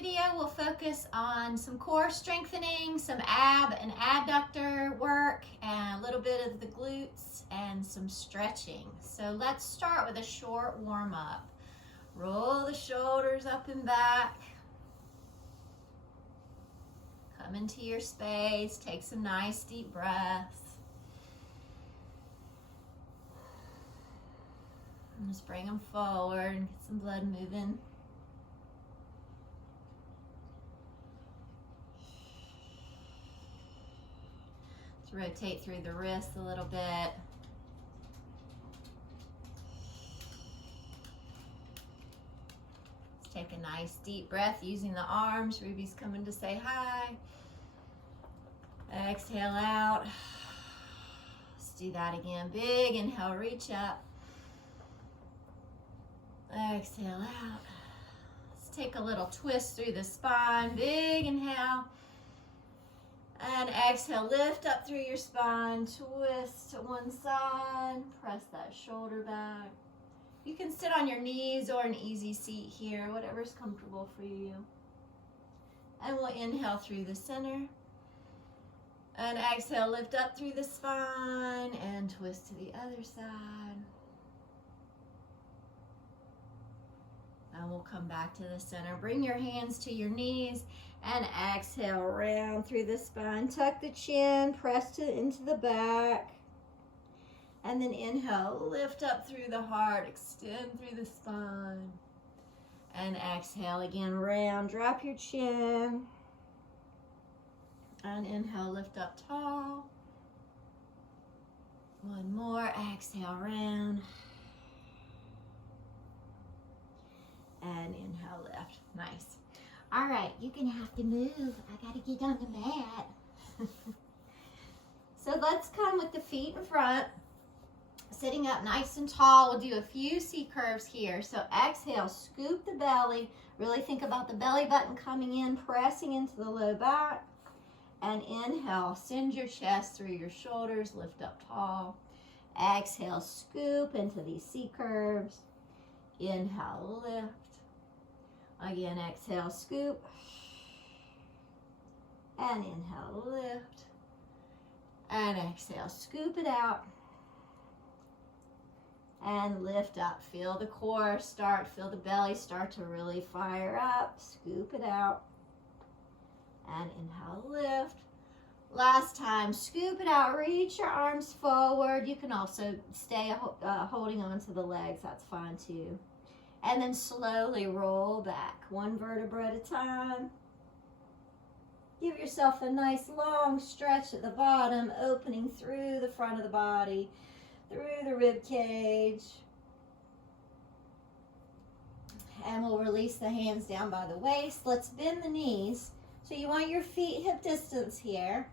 video will focus on some core strengthening, some ab and abductor work, and a little bit of the glutes and some stretching. So let's start with a short warm-up. Roll the shoulders up and back. Come into your space. Take some nice deep breaths. And just bring them forward and get some blood moving. Rotate through the wrists a little bit. Let's take a nice deep breath using the arms. Ruby's coming to say hi. Exhale out. Let's do that again. Big inhale, reach up. Exhale out. Let's take a little twist through the spine. Big inhale. And exhale, lift up through your spine, twist to one side, press that shoulder back. You can sit on your knees or an easy seat here, whatever's comfortable for you. And we'll inhale through the center. And exhale, lift up through the spine and twist to the other side. And we'll come back to the center. Bring your hands to your knees. And exhale, round through the spine. Tuck the chin, press into the back. And then inhale, lift up through the heart, extend through the spine. And exhale again, round, drop your chin. And inhale, lift up tall. One more, exhale, round. And inhale, lift. Nice. All right, you're gonna have to move. I gotta get on the mat. So let's come with the feet in front, sitting up nice and tall. We'll do a few C curves here. So exhale, scoop the belly. Really think about the belly button coming in, pressing into the low back. And inhale, send your chest through your shoulders, lift up tall. Exhale, scoop into these C curves. Inhale, lift. Again, exhale, scoop. And inhale, lift. And exhale, scoop it out. And lift up. Feel the core start, feel the belly start to really fire up. Scoop it out. And inhale, lift. Last time, scoop it out. Reach your arms forward. You can also stay holding on to the legs. That's fine too. And then slowly roll back, one vertebra at a time. Give yourself a nice long stretch at the bottom, opening through the front of the body, through the rib cage. And we'll release the hands down by the waist. Let's bend the knees. So you want your feet hip distance here.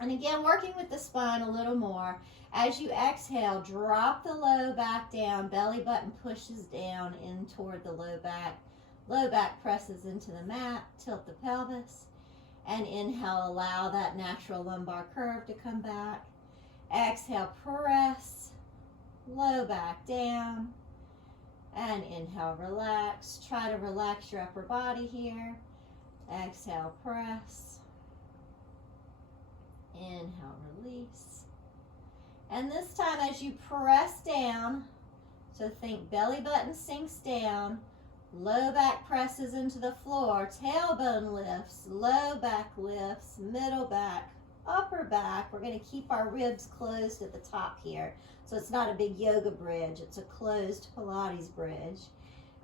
And again, working with the spine a little more. As you exhale, drop the low back down. Belly button pushes down in toward the low back. Low back presses into the mat. Tilt the pelvis. And inhale, allow that natural lumbar curve to come back. Exhale, press. Low back down. And inhale, relax. Try to relax your upper body here. Exhale, press. Inhale, release. And this time as you press down, so think belly button sinks down, low back presses into the floor, tailbone lifts, low back lifts, middle back, upper back. We're going to keep our ribs closed at the top here. So it's not a big yoga bridge, it's a closed Pilates bridge.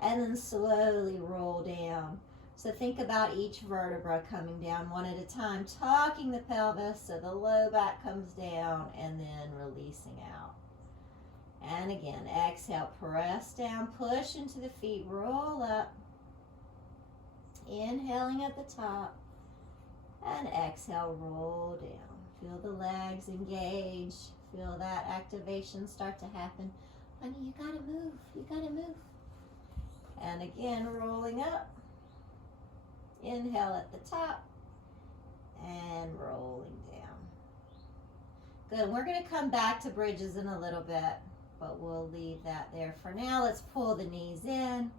And then slowly roll down. So think about each vertebra coming down one at a time, tucking the pelvis so the low back comes down and then releasing out. And again, exhale, press down, push into the feet, roll up. Inhaling at the top and exhale, roll down. Feel the legs engage, feel that activation start to happen. Honey, you gotta move, you gotta move. And again, rolling up. Inhale at the top and rolling down. Good, we're gonna come back to bridges in a little bit, but we'll leave that there for now. Let's pull the knees in.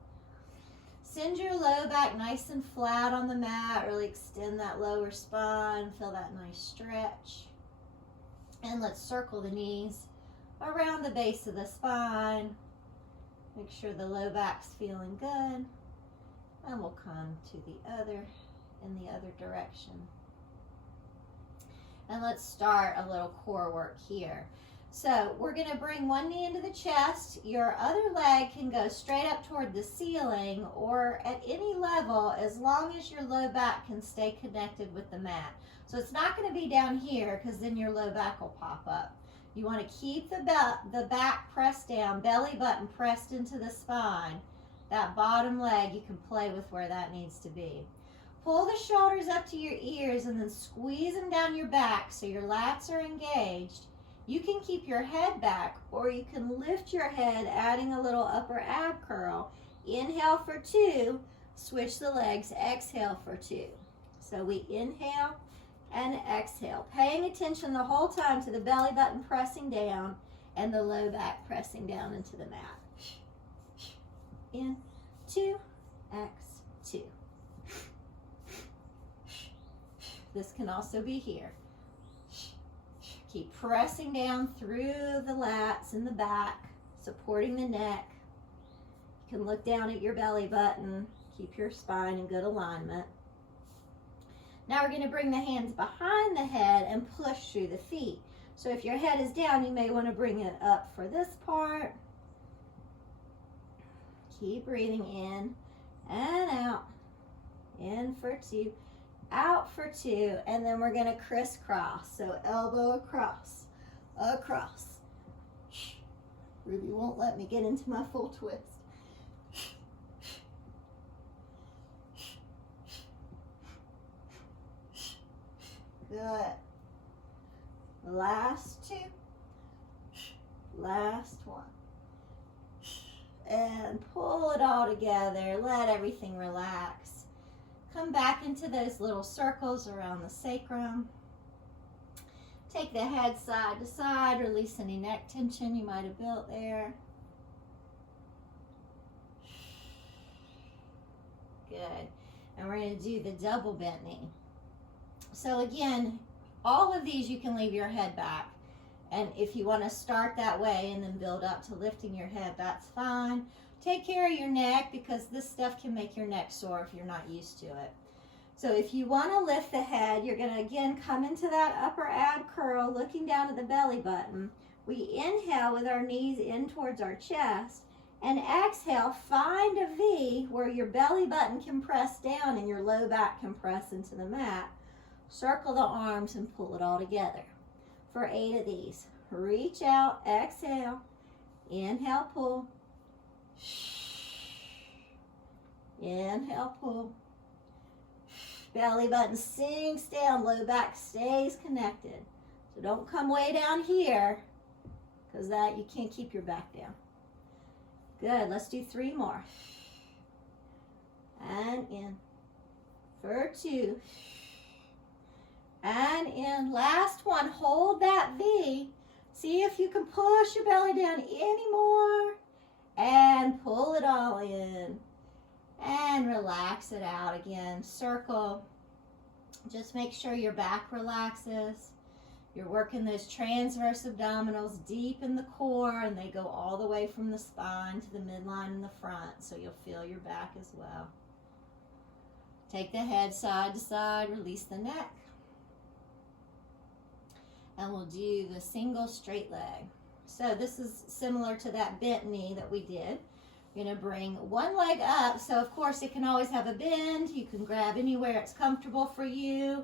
Send your low back nice and flat on the mat. Really extend that lower spine. Feel that nice stretch. And let's circle the knees around the base of the spine. Make sure the low back's feeling good. And we'll come to the other, in the other direction. And let's start a little core work here. So we're going to bring one knee into the chest. Your other leg can go straight up toward the ceiling or at any level as long as your low back can stay connected with the mat. So it's not going to be down here because then your low back will pop up. You want to keep the back pressed down, belly button pressed into the spine. That bottom leg, you can play with where that needs to be. Pull the shoulders up to your ears and then squeeze them down your back so your lats are engaged. You can keep your head back or you can lift your head, adding a little upper ab curl. Inhale for 2, switch the legs, exhale for 2. So we inhale and exhale, paying attention the whole time to the belly button pressing down and the low back pressing down into the mat. In, 2, X, 2. This can also be here. Keep pressing down through the lats in the back, supporting the neck. You can look down at your belly button, keep your spine in good alignment. Now we're going to bring the hands behind the head and push through the feet. So if your head is down, you may want to bring it up for this part. Keep breathing in and out. In for 2, out for 2, and then we're going to crisscross. So elbow across, across. Ruby won't let me get into my full twist. Good. Last 2. Last 1. And pull it all together. Let everything relax. Come back into those little circles around the sacrum. Take the head side to side. Release any neck tension you might have built there. Good. And we're going to do the double bent knee. So again, all of these you can leave your head back. And if you want to start that way and then build up to lifting your head, that's fine. Take care of your neck because this stuff can make your neck sore if you're not used to it. So if you want to lift the head, you're going to again come into that upper ab curl, looking down at the belly button. We inhale with our knees in towards our chest, and exhale, find a V where your belly button can press down and your low back can press into the mat. Circle the arms and pull it all together. For 8 of these. Reach out, exhale, inhale, pull. Inhale, pull. Belly button sinks down, low back stays connected. So don't come way down here because that you can't keep your back down. Good, let's do 3 more. And in for 2. And in, last one, hold that V. See if you can push your belly down any more. And pull it all in. And relax it out again. Circle. Just make sure your back relaxes. You're working those transverse abdominals deep in the core, and they go all the way from the spine to the midline in the front, so you'll feel your back as well. Take the head side to side, release the neck. And we'll do the single straight leg. So this is similar to that bent knee that we did. You're going to bring one leg up. So of course it can always have a bend. You can grab anywhere it's comfortable for you.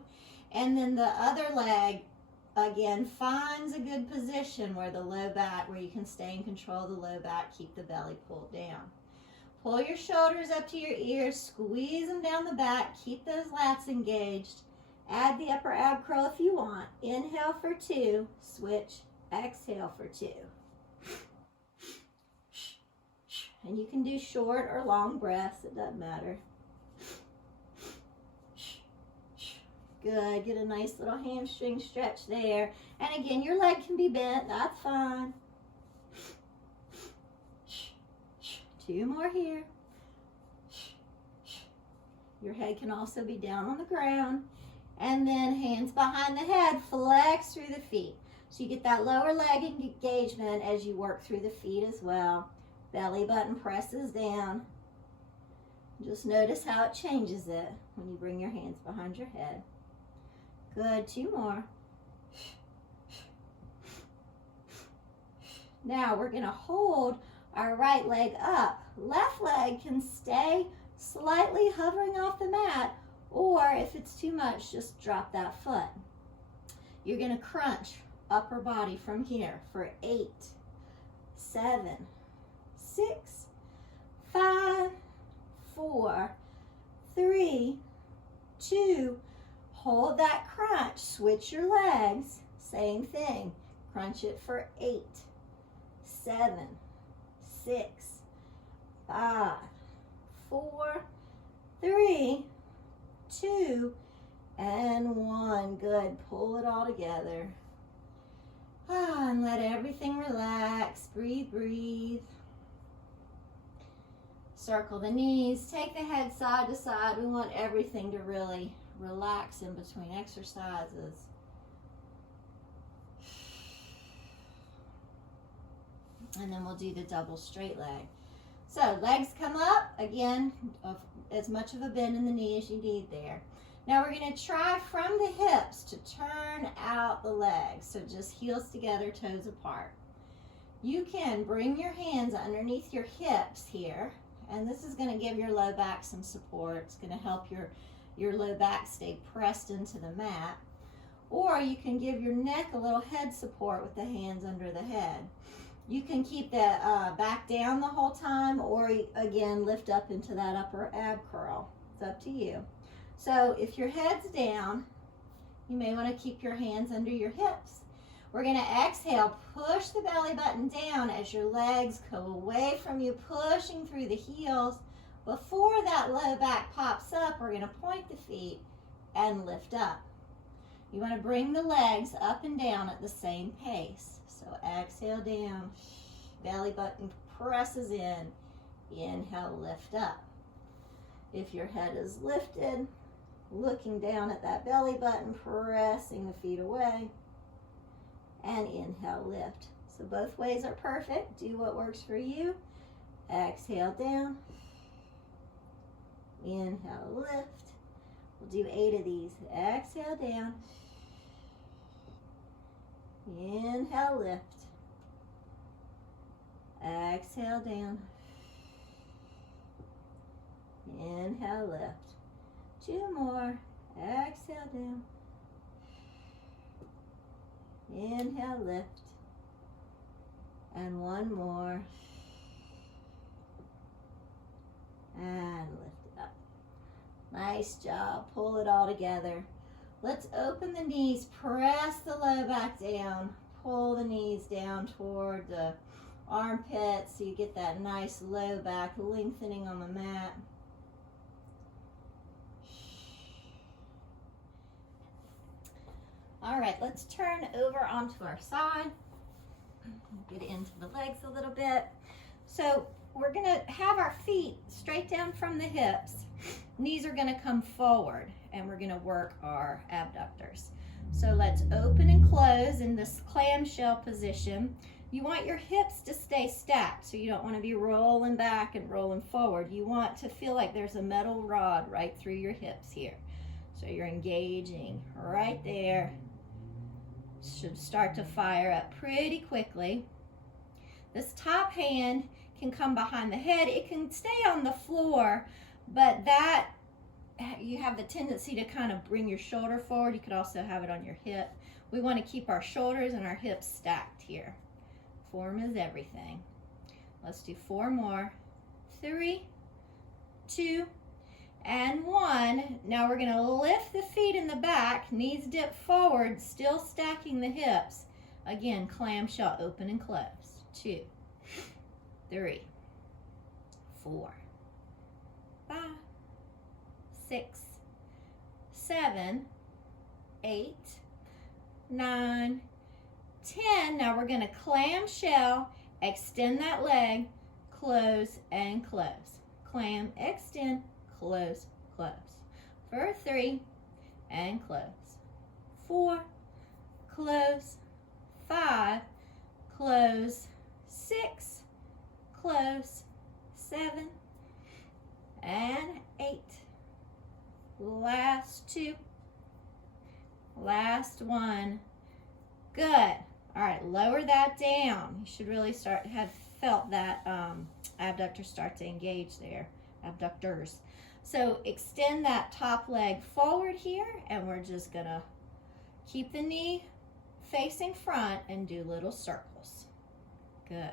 And then the other leg, again, finds a good position where the low back, where you can stay in control of the low back, keep the belly pulled down. Pull your shoulders up to your ears, squeeze them down the back, keep those lats engaged. Add the upper ab curl if you want. Inhale for 2, switch, exhale for 2. And you can do short or long breaths, it doesn't matter. Good, get a nice little hamstring stretch there. And again, your leg can be bent, that's fine. 2 more here. Your head can also be down on the ground. And then hands behind the head, flex through the feet. So you get that lower leg engagement as you work through the feet as well. Belly button presses down. Just notice how it changes it when you bring your hands behind your head. Good, 2 more. Now we're gonna hold our right leg up. Left leg can stay slightly hovering off the mat, or if it's too much, just drop that foot. You're gonna crunch upper body from here for 8, 7, 6, 5, 4, 3, 2, hold that crunch, switch your legs, same thing, crunch it for 8, 7, 6, 5, 4, 3, 2, and 1. Good, pull it all together. And let everything relax, breathe, breathe. Circle the knees, take the head side to side. We want everything to really relax in between exercises. And then we'll do the double straight leg. So legs come up, again, as much of a bend in the knee as you need there. Now we're going to try from the hips to turn out the legs. So just heels together, toes apart. You can bring your hands underneath your hips here. And this is going to give your low back some support. It's going to help your low back stay pressed into the mat. Or you can give your neck a little head support with the hands under the head. You can keep the back down the whole time, or again, lift up into that upper ab curl. It's up to you. So if your head's down, you may want to keep your hands under your hips. We're going to exhale, push the belly button down as your legs go away from you, pushing through the heels. Before that low back pops up, we're going to point the feet and lift up. You want to bring the legs up and down at the same pace. So exhale down, belly button presses in, inhale, lift up. If your head is lifted, looking down at that belly button, pressing the feet away, and inhale, lift. So both ways are perfect. Do what works for you. Exhale down, inhale, lift. We'll do 8 of these. Exhale down, inhale, lift. Exhale down, inhale, lift. 2 more. Exhale down, inhale, lift. And 1 more. And lift it up. Nice job. Pull it all together. Let's open the knees. Press the low back down. Pull the knees down toward the armpits so you get that nice low back lengthening on the mat. All right, let's turn over onto our side. Get into the legs a little bit. So we're going to have our feet straight down from the hips. Knees are going to come forward, and we're going to work our abductors. So let's open and close in this clamshell position. You want your hips to stay stacked, so you don't want to be rolling back and rolling forward. You want to feel like there's a metal rod right through your hips here. So you're engaging right there. Should start to fire up pretty quickly. This top hand can come behind the head. It can stay on the floor, but that you have the tendency to kind of bring your shoulder forward. You could also have it on your hip. We want to keep our shoulders and our hips stacked here. Form is everything. Let's do 4 more. 3, 2, and 1. Now we're going to lift the feet in the back, knees dip forward, still stacking the hips. Again, clamshell, open and close. 2, 3, 4, 5, 6, 7, 8, 9, 10. Now we're going to clamshell, extend that leg, close and close. Clam, extend, close, close. For 3, and close. 4, close. 5, close. 6, close. 7, and 8. Last 2. Last 1. Good. All right, lower that down. You should really have felt that abductor start to engage there, abductors. So extend that top leg forward here, and we're just gonna keep the knee facing front and do little circles. Good.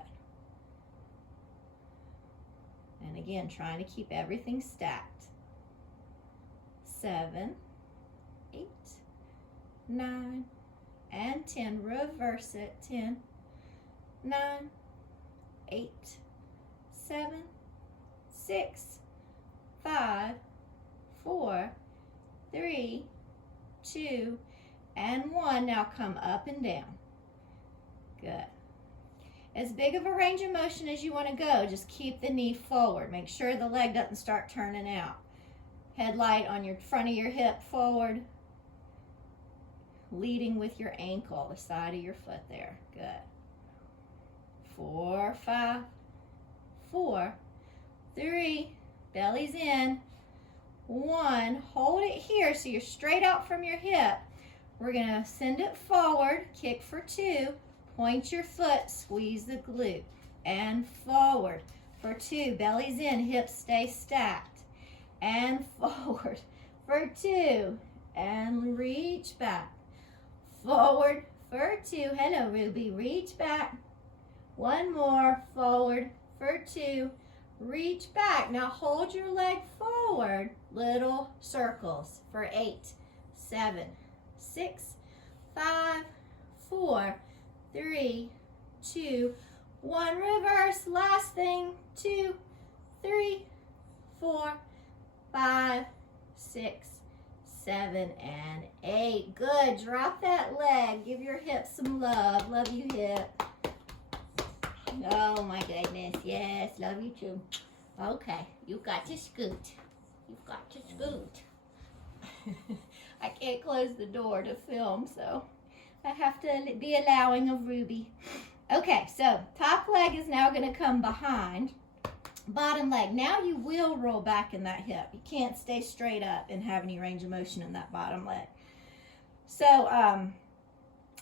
And again, trying to keep everything stacked. 7, 8, 9, and 10. Reverse it. 10, 9, 8, 7, 6, 5, 4, 3, 2, and 1. Now come up and down. Good. As big of a range of motion as you want to go, just keep the knee forward. Make sure the leg doesn't start turning out. Headlight on your front of your hip forward. Leading with your ankle, the side of your foot there. Good. 4, 5, 4, 3, belly's in. 1, hold it here so you're straight out from your hip. We're gonna send it forward, kick for 2, point your foot, squeeze the glute, and forward for 2, belly's in, hips stay stacked, and forward for 2, and reach back, forward for 2, hello Ruby, reach back, 1 more, forward for 2, reach back. Now hold your leg forward, little circles for 8, 7, 6, 5, 4, 3, 2, 1, reverse, last thing, 2, 3, 4, 5, 6, 7, and 8. Good, drop that leg, give your hip some love. Love you, hip. Oh my goodness, yes, love you too. Okay, you got to scoot. You've got to scoot. I can't close the door to film, so I have to be allowing of Ruby. Okay, so top leg is now going to come behind. Bottom leg. Now you will roll back in that hip. You can't stay straight up and have any range of motion in that bottom leg. So,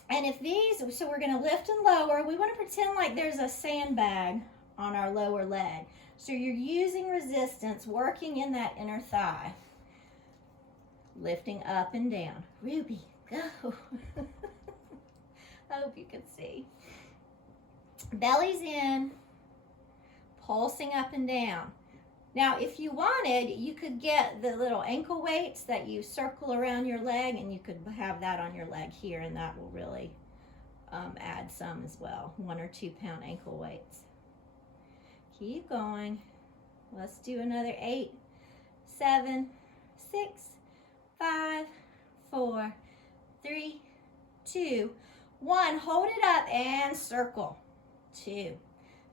and if these, so we're going to lift and lower. We want to pretend like there's a sandbag on our lower leg. So you're using resistance, working in that inner thigh. Lifting up and down. Ruby, go. I hope you can see. Belly's in, pulsing up and down. Now, if you wanted, you could get the little ankle weights that you circle around your leg, and you could have that on your leg here, and that will really add some as well. 1 or 2 pound ankle weights. Keep going. Let's do another 8, 7, 6, 5, 4, 3, 2, 1. Hold it up and circle. 2,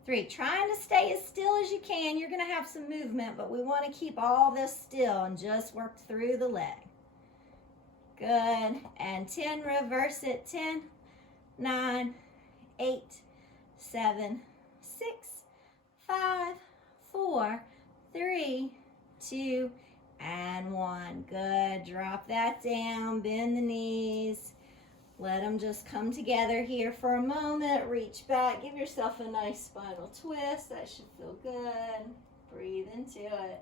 3. Trying to stay as still as you can. You're going to have some movement, but we want to keep all this still and just work through the leg. Good. And 10, reverse it. 10, 9, 8, 7, 6, 5, 4, 3, 2, and 1. Good. Drop that down. Bend the knees. Let them just come together here for a moment. Reach back. Give yourself a nice spinal twist. That should feel good. Breathe into it.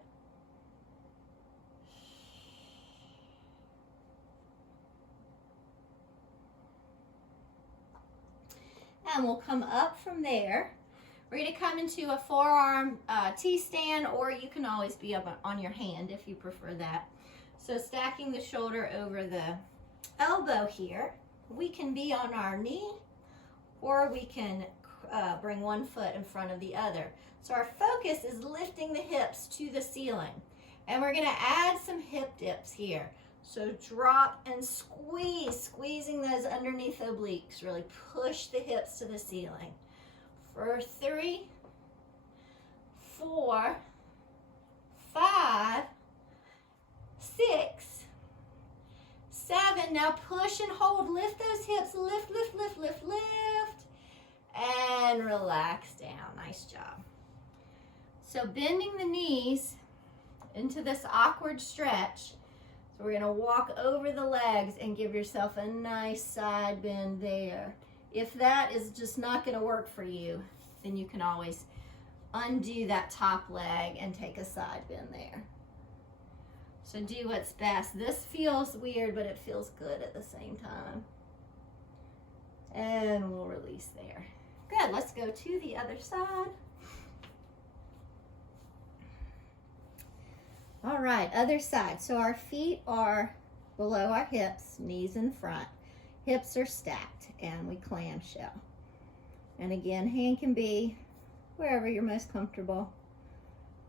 And we'll come up from there. We're going to come into a forearm T-stand, or you can always be up on your hand if you prefer that. So stacking the shoulder over the elbow here. We can be on our knee, or we can bring one foot in front of the other. So our focus is lifting the hips to the ceiling. And we're going to add some hip dips here. So drop and squeeze, squeezing those underneath obliques. Really push the hips to the ceiling. For 3, 4, 5, Good. Now push and hold. Lift those hips. Lift, lift, lift, lift, lift. And relax down. Nice job. So bending the knees into this awkward stretch. So we're going to walk over the legs and give yourself a nice side bend there. If that is just not going to work for you, then you can always undo that top leg and take a side bend there. So do what's best. This feels weird, but it feels good at the same time. And we'll release there. Good, let's go to the other side. All right, other side. So our feet are below our hips, knees in front. Hips are stacked, and we clamshell. And again, hand can be wherever you're most comfortable.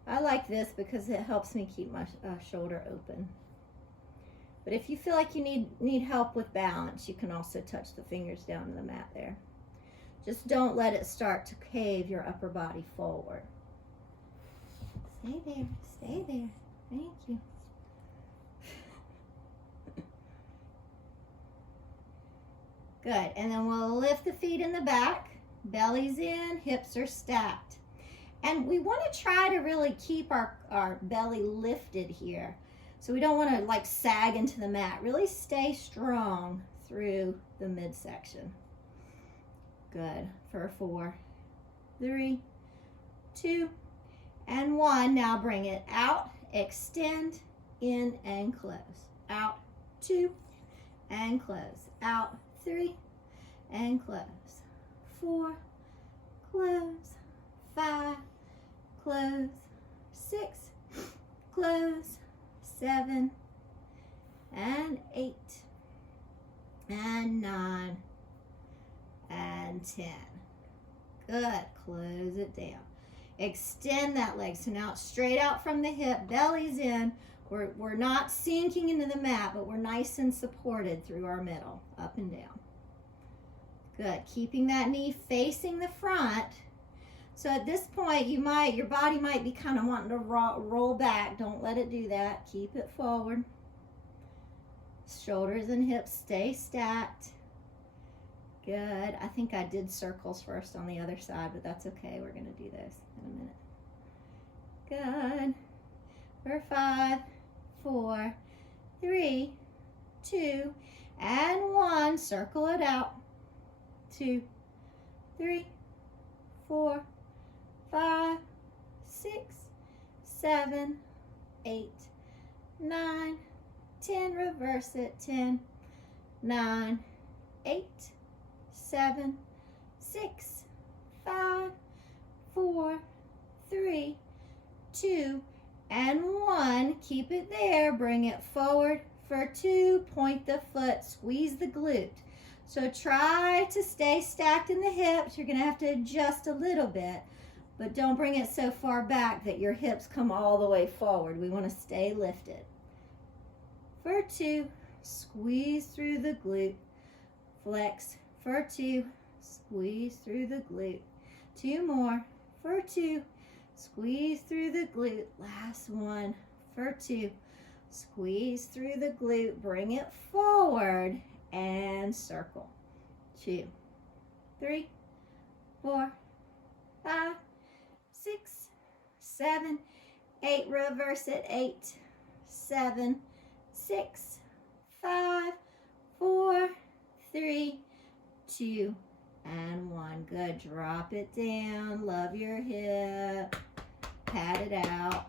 I like this because it helps me keep my shoulder open. But if you feel like you need help with balance, you can also touch the fingers down to the mat there. Just don't let it start to cave your upper body forward. Stay there, stay there. Thank you. Good, and then we'll lift the feet in the back, bellies in, hips are stacked. And we want to try to really keep our belly lifted here. So we don't want to like sag into the mat. Really stay strong through the midsection. Good, for 4, 3, 2, and 1. Now bring it out, extend, in, and close. Out, 2, and close. Out, 3, and close. 4, close. 5, close. 6, close. 7, and 8, and 9, and 10. Good, close it down. Extend that leg. So now it's straight out from the hip, belly's in. We're not sinking into the mat, but we're nice and supported through our middle, up and down. Good, keeping that knee facing the front. So at this point, your body might be kind of wanting to roll back. Don't let it do that. Keep it forward. Shoulders and hips stay stacked. Good. I think I did circles first on the other side, but that's okay. We're going to do those in a minute. Good. For 5, 4, 3, 2, and 1. Circle it out. 2, 3, 4, 5, 6, 7, 8, 9, 10. Reverse it. 10, 9, 8, 7, 6, 5, 4, 3, 2, and 1. Keep it there. Bring it forward for 2. Point the foot. Squeeze the glute. So try to stay stacked in the hips. You're going to have to adjust a little bit, but don't bring it so far back that your hips come all the way forward. We want to stay lifted. For 2, squeeze through the glute. Flex. For 2, squeeze through the glute. 2 more. For 2, squeeze through the glute. Last one. For 2, squeeze through the glute. Bring it forward and circle. 2, 3, 4, 5, 6, 7, 8. Reverse it. 8, 7, 6, 5, 4, 3, 2, and 1. Good. Drop it down. Love your hip. Pat it out.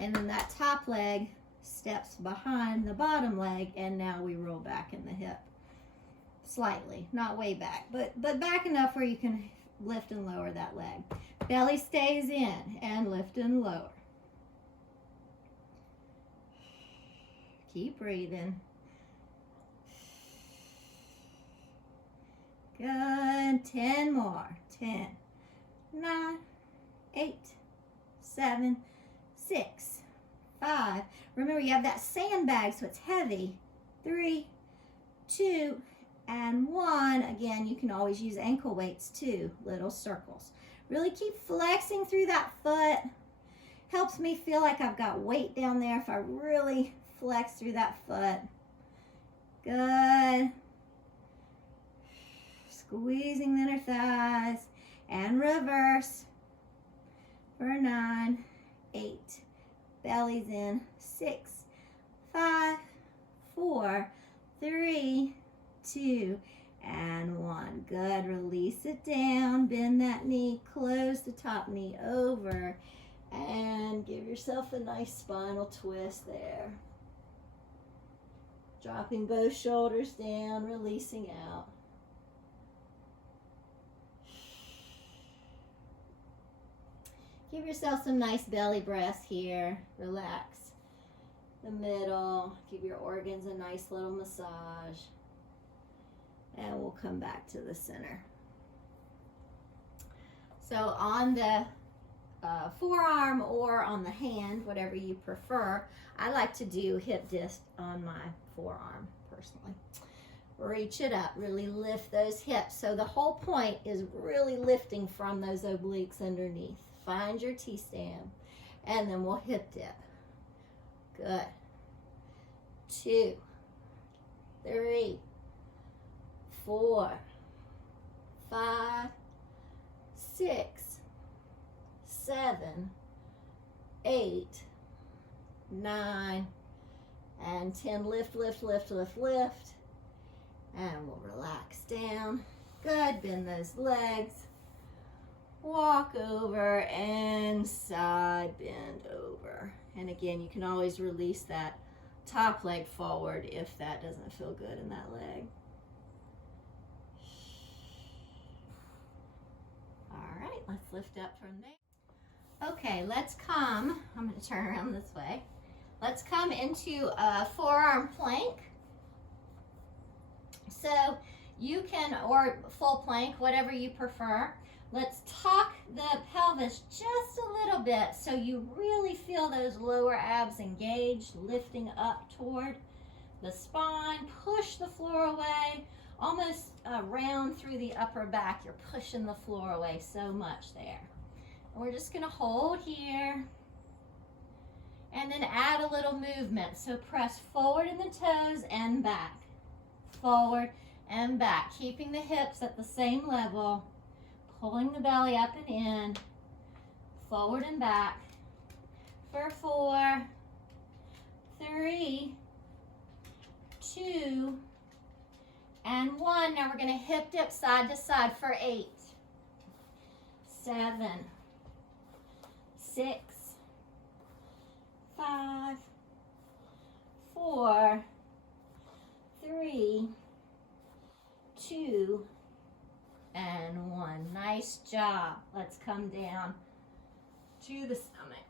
And then that top leg steps behind the bottom leg, and now we roll back in the hip. Slightly, not way back, but back enough where you can lift and lower that leg. Belly stays in, and lift and lower. Keep breathing. Good. 10 more. 10, 9, 8, 7, 6, 5. Remember, you have that sandbag, so it's heavy. 3, 2, and 1. Again, you can always use ankle weights too, little circles. Really keep flexing through that foot. Helps me feel like I've got weight down there if I really flex through that foot. Good. Squeezing the inner thighs. And reverse. For 9, 8. Belly's in. 6, 5, 4, 3, 2, and 1. Good. Release it down. Bend that knee. Close the top knee over. And give yourself a nice spinal twist there. Dropping both shoulders down, releasing out. Give yourself some nice belly breaths here. Relax the middle. Give your organs a nice little massage. And we'll come back to the center. So on the forearm or on the hand, whatever you prefer, I like to do hip disc on my forearm personally. Reach it up, really lift those hips. So the whole point is really lifting from those obliques underneath. Find your T-stand, and then we'll hip dip. Good. 2, 3, 4, 5, 6, 7, 8, 9, and 10. Lift, lift, lift, lift, lift. And we'll relax down. Good. Bend those legs. Walk over and side bend over. And again, you can always release that top leg forward if that doesn't feel good in that leg. All right, let's lift up from there. Okay, let's come, I'm going to turn around this way. Let's come into a forearm plank. So you can, or full plank, whatever you prefer. Let's tuck the pelvis just a little bit so you really feel those lower abs engaged, lifting up toward the spine. Push the floor away, almost round through the upper back. You're pushing the floor away so much there. And we're just going to hold here and then add a little movement. So press forward in the toes and back, forward and back, keeping the hips at the same level. Pulling the belly up and in, forward and back, for 4, 3, 2, and 1. Now we're going to hip dip side to side for 8, 7, 6, 5, 4, 3, 2, and 1. Nice job. Let's come down to the stomach.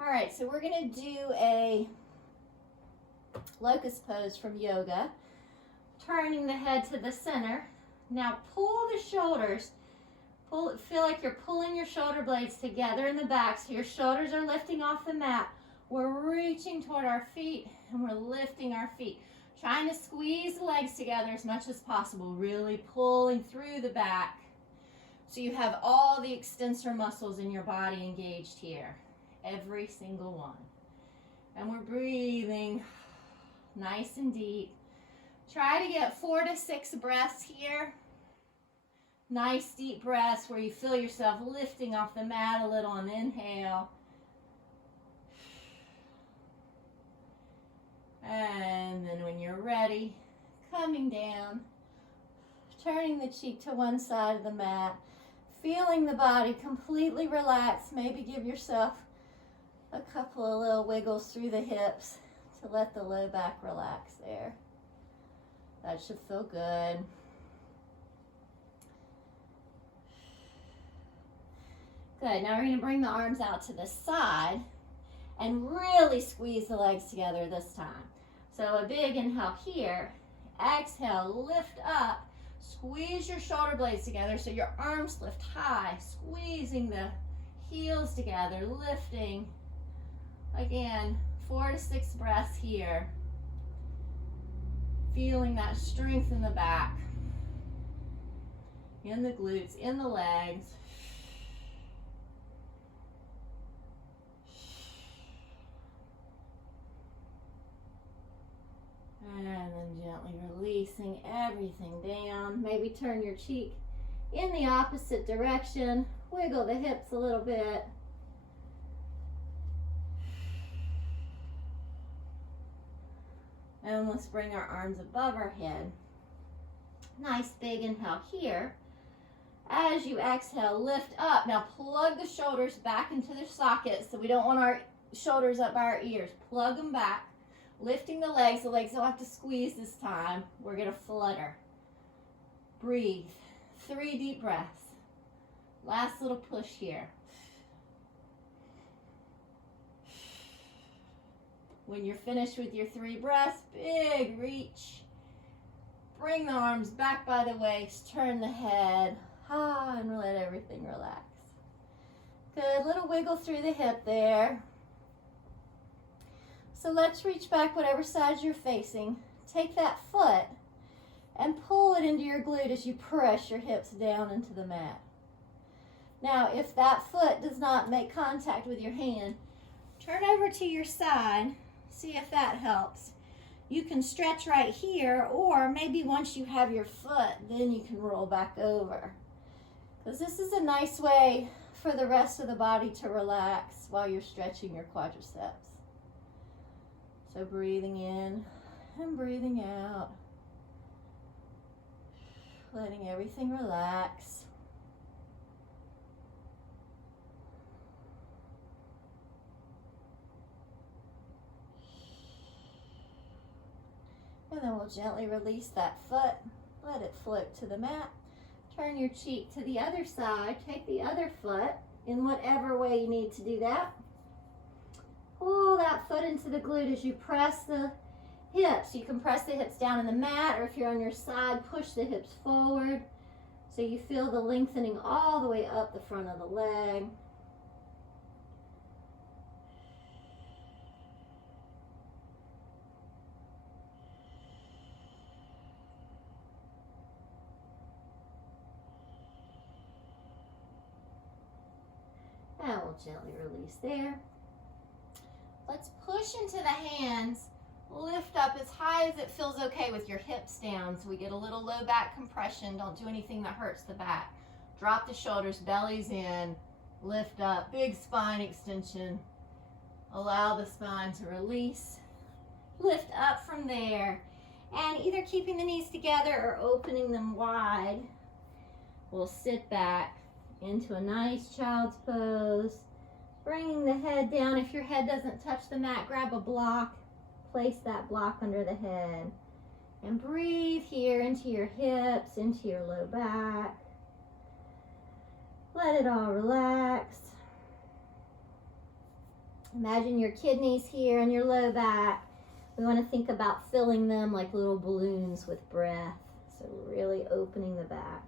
All right, so we're going to do a locust pose from yoga, turning the head to the center. Now pull the shoulders. Feel like you're pulling your shoulder blades together in the back so your shoulders are lifting off the mat. We're reaching toward our feet and we're lifting our feet. Trying to squeeze the legs together as much as possible, really pulling through the back so you have all the extensor muscles in your body engaged here, every single one. And we're breathing nice and deep. Try to get 4 to 6 breaths here. Nice deep breaths where you feel yourself lifting off the mat a little on the inhale. And then when you're ready, coming down, turning the cheek to one side of the mat, feeling the body completely relax. Maybe give yourself a couple of little wiggles through the hips to let the low back relax there. That should feel good. Good. Now we're going to bring the arms out to the side and really squeeze the legs together this time. So a big inhale here, exhale, lift up, squeeze your shoulder blades together so your arms lift high, squeezing the heels together, lifting. Again, 4 to 6 breaths here. Feeling that strength in the back, in the glutes, in the legs. releasing everything down. Maybe turn your cheek in the opposite direction. Wiggle the hips a little bit. And let's bring our arms above our head. Nice big inhale here. As you exhale, lift up. Now plug the shoulders back into their sockets. So we don't want our shoulders up by our ears. Plug them back. Lifting the legs. The legs don't have to squeeze this time. We're going to flutter. Breathe. 3 deep breaths. Last little push here. When you're finished with your 3 breaths, big reach. Bring the arms back by the waist. Turn the head. And let everything relax. Good. Little wiggle through the hip there. So let's reach back whatever side you're facing. Take that foot and pull it into your glute as you press your hips down into the mat. Now, if that foot does not make contact with your hand, turn over to your side. See if that helps. You can stretch right here, or maybe once you have your foot, then you can roll back over. Because this is a nice way for the rest of the body to relax while you're stretching your quadriceps. So breathing in and breathing out. Letting everything relax. And then we'll gently release that foot. Let it float to the mat. Turn your cheek to the other side. Take the other foot in whatever way you need to do that. Pull that foot into the glute as you press the hips. You can press the hips down in the mat, or if you're on your side, push the hips forward so you feel the lengthening all the way up the front of the leg. And we'll gently release there. Let's push into the hands. Lift up as high as it feels okay with your hips down so we get a little low back compression. Don't do anything that hurts the back. Drop the shoulders, bellies in. Lift up, big spine extension. Allow the spine to release. Lift up from there. And either keeping the knees together or opening them wide. We'll sit back into a nice child's pose. Bringing the head down. If your head doesn't touch the mat, grab a block. Place that block under the head. And breathe here into your hips, into your low back. Let it all relax. Imagine your kidneys here and your low back. We want to think about filling them like little balloons with breath. So really opening the back.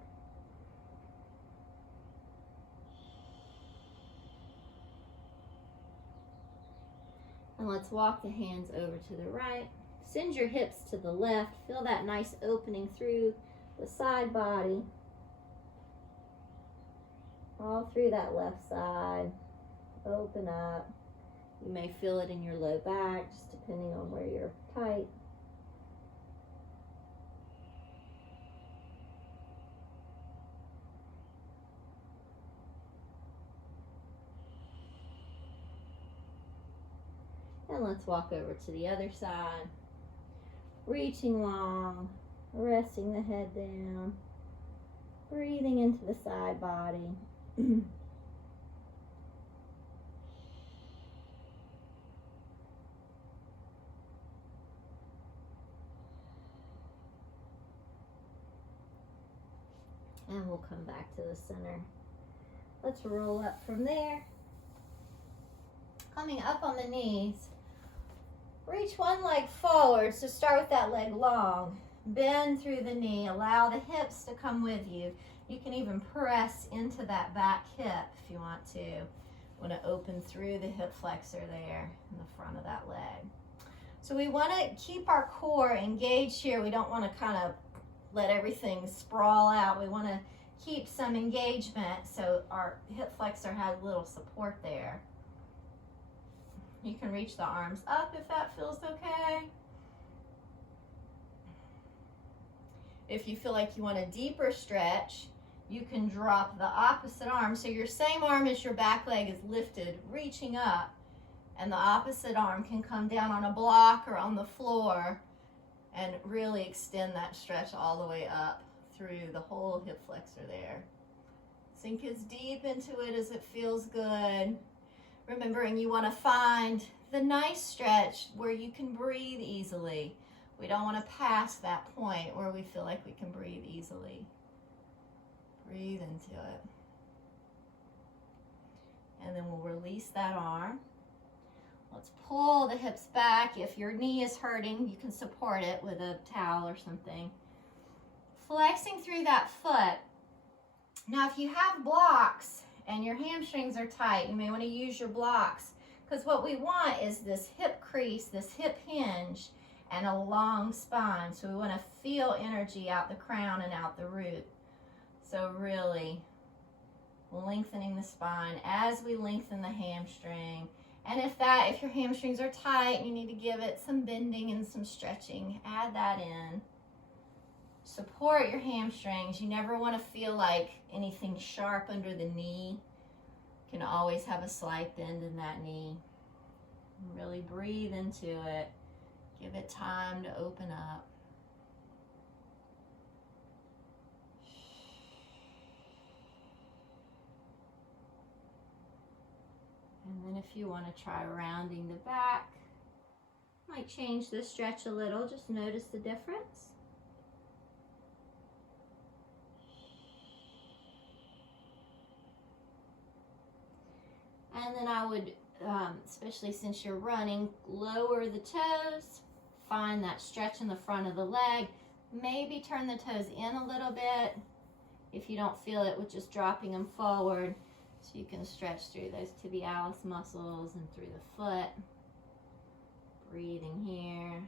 And let's walk the hands over to the right. Send your hips to the left. Feel that nice opening through the side body. All through that left side. Open up. You may feel it in your low back, just depending on where you're tight. And let's walk over to the other side. Reaching long, resting the head down, breathing into the side body. And we'll come back to the center. Let's roll up from there. Coming up on the knees. Reach one leg forward, so start with that leg long. Bend through the knee, allow the hips to come with you. You can even press into that back hip if you want to. Want to open through the hip flexor there in the front of that leg. So we want to keep our core engaged here. We don't want to kind of let everything sprawl out. We want to keep some engagement so our hip flexor has a little support there. You can reach the arms up if that feels okay. If you feel like you want a deeper stretch, you can drop the opposite arm. So your same arm as your back leg is lifted, reaching up, and the opposite arm can come down on a block or on the floor and really extend that stretch all the way up through the whole hip flexor there. Sink as deep into it as it feels good. Remembering you want to find the nice stretch where you can breathe easily. We don't want to pass that point where we feel like we can breathe easily. Breathe into it. And then we'll release that arm. Let's pull the hips back. If your knee is hurting, you can support it with a towel or something. Flexing through that foot. Now, if you have blocks and your hamstrings are tight, you may want to use your blocks, because what we want is this hip crease, this hip hinge, and a long spine. So we want to feel energy out the crown and out the root. So really lengthening the spine as we lengthen the hamstring. And if your hamstrings are tight and you need to give it some bending and some stretching, add that in. Support your hamstrings. You never want to feel like anything sharp under the knee. You can always have a slight bend in that knee. Really breathe into it. Give it time to open up. And then if you want to try rounding the back, might change the stretch a little. Just notice the difference. And then I would, especially since you're running, lower the toes, find that stretch in the front of the leg, maybe turn the toes in a little bit if you don't feel it with just dropping them forward, so you can stretch through those tibialis muscles and through the foot. Breathing here.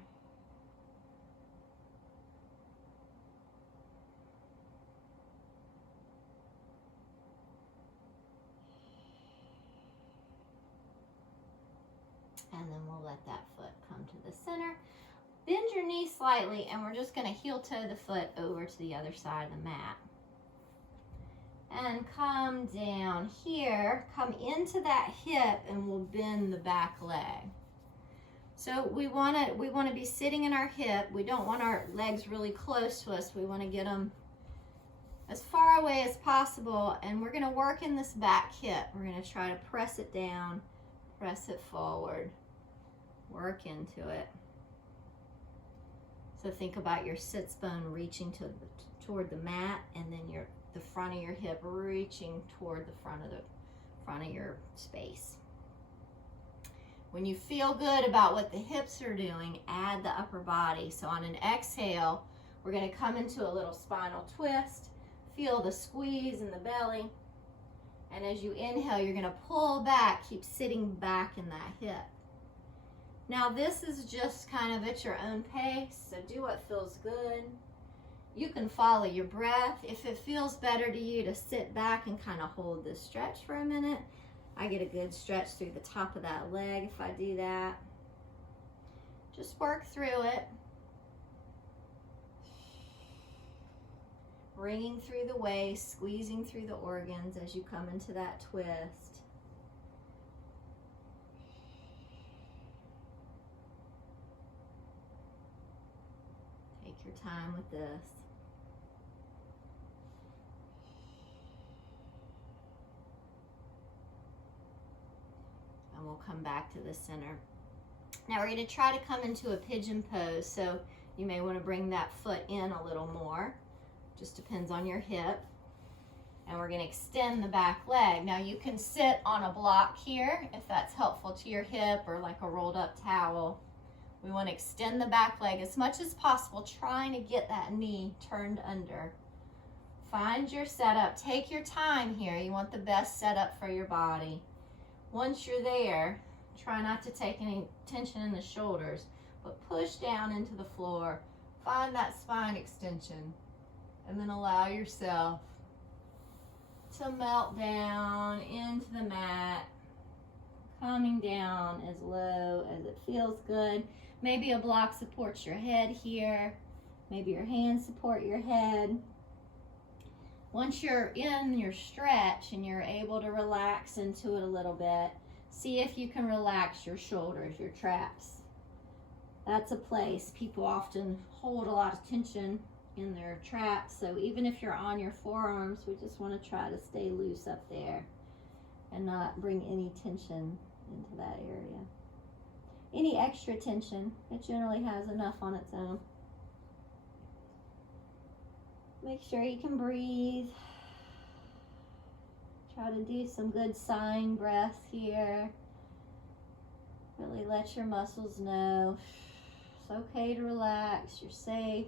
And then we'll let that foot come to the center. Bend your knee slightly, and we're just going to heel toe the foot over to the other side of the mat. And come down here, come into that hip, and we'll bend the back leg. So we want to be sitting in our hip. We don't want our legs really close to us. We want to get them as far away as possible, and we're going to work in this back hip. We're going to try to press it down, press it forward, work into it. So think about your sits bone reaching toward the mat, and then the front of your hip reaching toward the front of your space. When you feel good about what the hips are doing, add the upper body. So on an exhale, we're going to come into a little spinal twist. Feel the squeeze in the belly. And as you inhale, you're going to pull back, keep sitting back in that hip. Now this is just kind of at your own pace, so do what feels good. You can follow your breath. If it feels better to you to sit back and kind of hold this stretch for a minute, I get a good stretch through the top of that leg if I do that. Just work through it. Bringing through the waist, squeezing through the organs as you come into that twist. Take your time with this. And we'll come back to the center. Now we're going to try to come into a pigeon pose, so you may want to bring that foot in a little more. Just depends on your hip. And we're going to extend the back leg. Now you can sit on a block here if that's helpful to your hip, or like a rolled up towel. We want to extend the back leg as much as possible, trying to get that knee turned under. Find your setup. Take your time here. You want the best setup for your body. Once you're there, try not to take any tension in the shoulders, but push down into the floor. Find that spine extension. And then allow yourself to melt down into the mat, coming down as low as it feels good. Maybe a block supports your head here. Maybe your hands support your head. Once you're in your stretch and you're able to relax into it a little bit, see if you can relax your shoulders, your traps. That's a place people often hold a lot of tension in their traps. So even if you're on your forearms, we just want to try to stay loose up there and not bring any tension into that area. Any extra tension, it generally has enough on its own. Make sure you can breathe. Try to do some good sign breaths here. Really let your muscles know it's okay to relax, you're safe.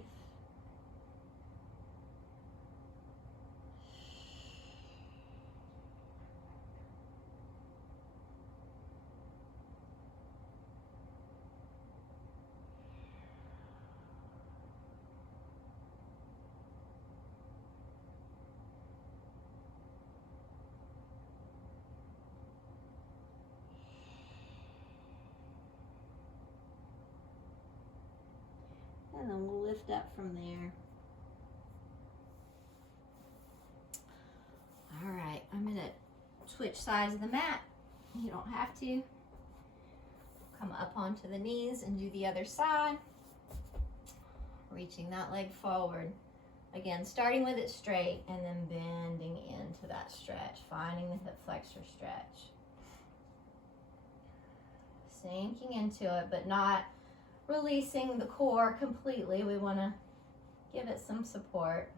And then we'll lift up from there. All right, I'm gonna switch sides of the mat. You don't have to. Come up onto the knees and do the other side. Reaching that leg forward. Again, starting with it straight and then bending into that stretch, finding the hip flexor stretch. Sinking into it, but not releasing the core completely. We want to give it some support.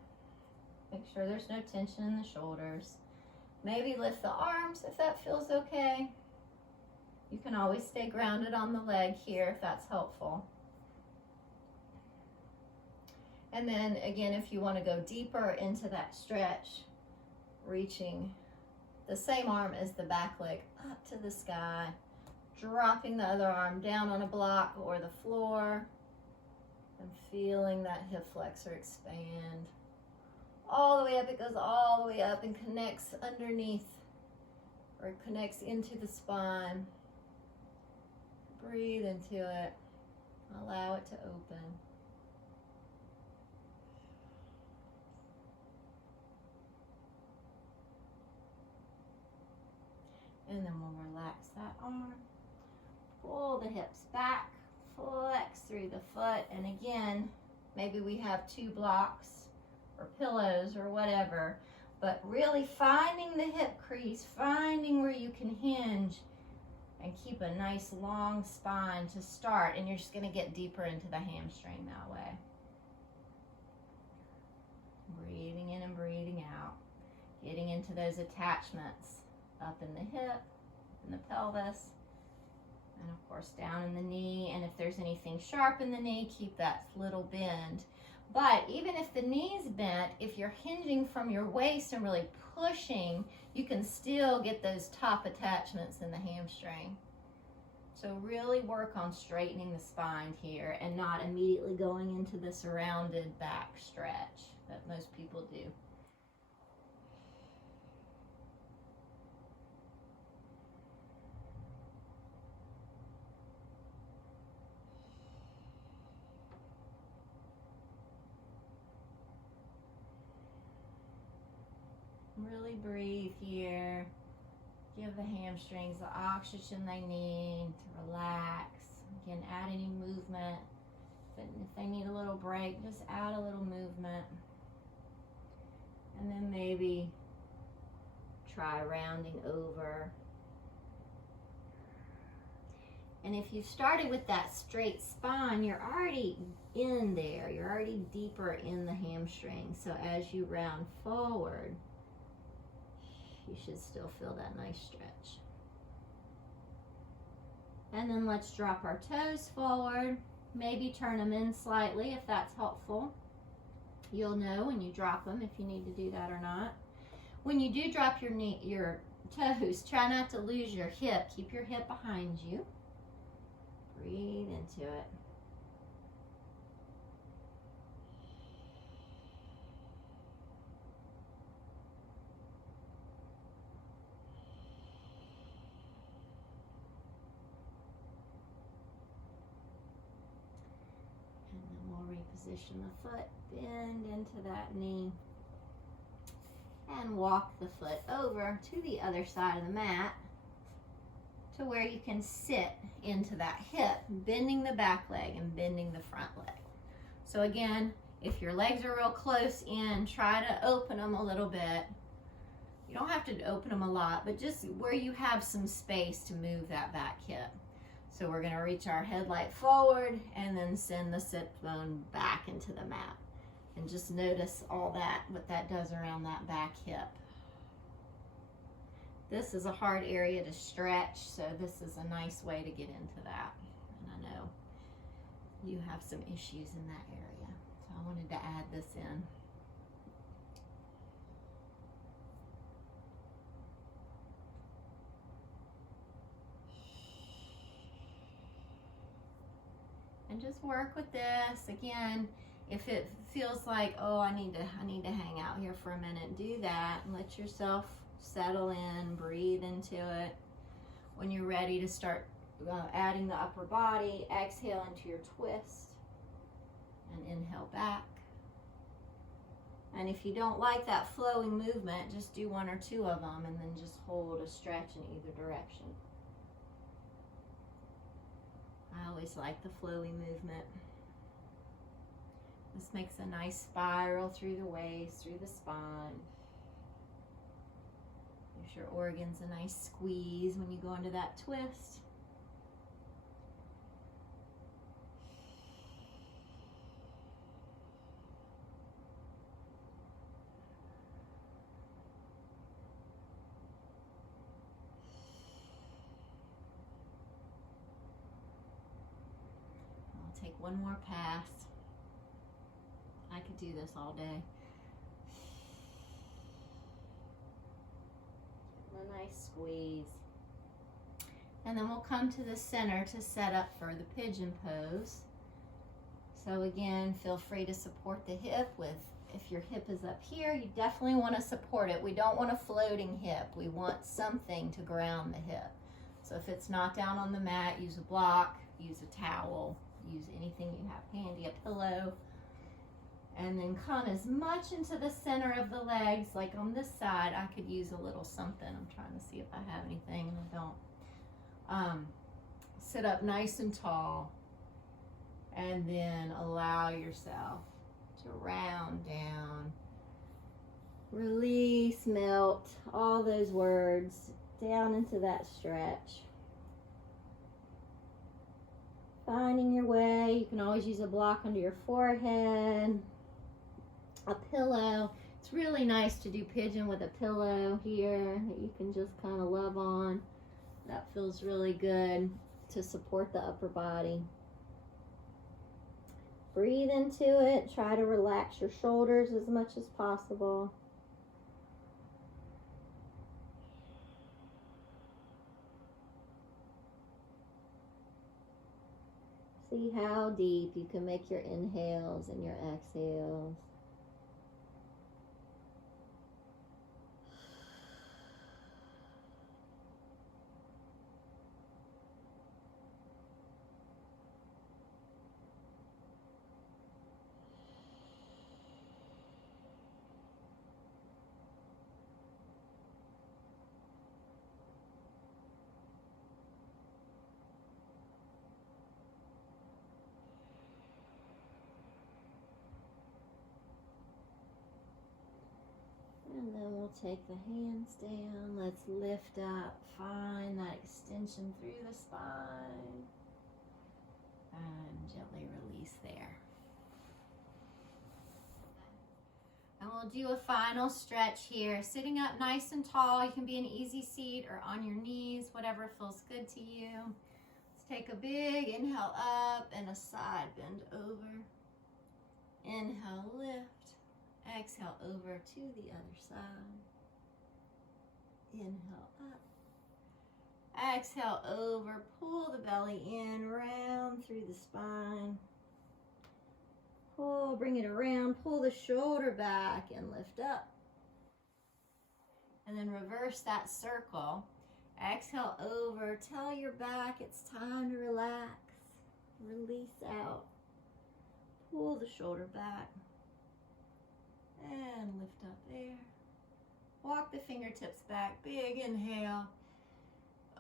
Make sure there's no tension in the shoulders. Maybe lift the arms if that feels okay. You can always stay grounded on the leg here if that's helpful. And then again, if you want to go deeper into that stretch, reaching the same arm as the back leg up to the sky, dropping the other arm down on a block or the floor, and feeling that hip flexor expand. All the way up, it goes all the way up and connects underneath, or it connects into the spine. Breathe into it. Allow it to open. And then we'll relax that arm. Pull the hips back, flex through the foot, and again, maybe we have 2 blocks or pillows or whatever, but really finding the hip crease, finding where you can hinge and keep a nice long spine to start, and you're just going to get deeper into the hamstring that way. Breathing in and breathing out, getting into those attachments up in the hip, in the pelvis, and of course down in the knee. And if there's anything sharp in the knee, keep that little bend. But even if the knee's bent, if you're hinging from your waist and really pushing, you can still get those top attachments in the hamstring. So really work on straightening the spine here and not immediately going into this rounded back stretch that most people do. Really breathe here. Give the hamstrings the oxygen they need to relax. Again, add any movement. If they need a little break, just add a little movement. And then maybe try rounding over. And if you started with that straight spine, you're already in there. You're already deeper in the hamstring. So as you round forward, you should still feel that nice stretch. And then let's drop our toes forward. Maybe turn them in slightly if that's helpful. You'll know when you drop them if you need to do that or not. When you do drop your toes, try not to lose your hip. Keep your hip behind you. Breathe into it. position the foot, bend into that knee, and walk the foot over to the other side of the mat to where you can sit into that hip, bending the back leg and bending the front leg. So again, if your legs are real close in, try to open them a little bit. You don't have to open them a lot, but just where you have some space to move that back hip. So we're gonna reach our headlight forward and then send the sit bone back into the mat. And just notice all that, what that does around that back hip. This is a hard area to stretch, so this is a nice way to get into that. And I know you have some issues in that area, so I wanted to add this in. And just work with this. Again, if it feels like, oh, I need to hang out here for a minute, do that and let yourself settle in, breathe into it. When you're ready to start adding the upper body, exhale into your twist and inhale back. And if you don't like that flowing movement, just do one or two of them and then just hold a stretch in either direction. I always like the flowy movement. This makes a nice spiral through the waist, through the spine. Gives your organs a nice squeeze when you go into that twist. I'll take one more pass. I could do this all day. A nice squeeze. And then we'll come to the center to set up for the pigeon pose. So again, feel free to support the hip with, if your hip is up here, you definitely want to support it. We don't want a floating hip. We want something to ground the hip. So if it's not down on the mat, use a block, use a towel, use anything you have handy, a pillow. And then come as much into the center of the legs, like on this side, I could use a little something. I'm trying to see if I have anything, and I don't. Sit up nice and tall, and then allow yourself to round down. Release, melt, all those words down into that stretch. Finding your way. You can always use a block under your forehead. A pillow. It's really nice to do pigeon with a pillow here that you can just kind of love on. That feels really good to support the upper body. Breathe into it. Try to relax your shoulders as much as possible. See how deep you can make your inhales and your exhales. And then we'll take the hands down. Let's lift up. Find that extension through the spine. And gently release there. And we'll do a final stretch here. Sitting up nice and tall. You can be in an easy seat or on your knees, whatever feels good to you. Let's take a big inhale up and a side bend over. Inhale, lift. Exhale over to the other side. Inhale up. Exhale over. Pull the belly in, round through the spine. Pull, bring it around. Pull the shoulder back and lift up. And then reverse that circle. Exhale over. Tell your back it's time to relax. Release out. Pull the shoulder back and lift up there. Walk the fingertips back. Big inhale.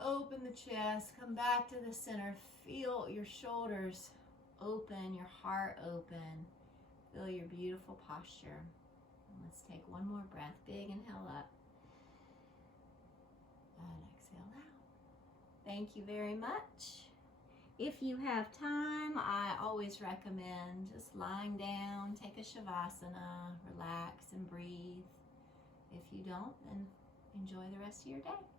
Open the chest. Come back to the center. Feel your shoulders open, your heart open. Feel your beautiful posture. And let's take one more breath. Big inhale up. And exhale out. Thank you very much. If you have time, I always recommend just lying down, take a shavasana, relax and breathe. If you don't, then enjoy the rest of your day.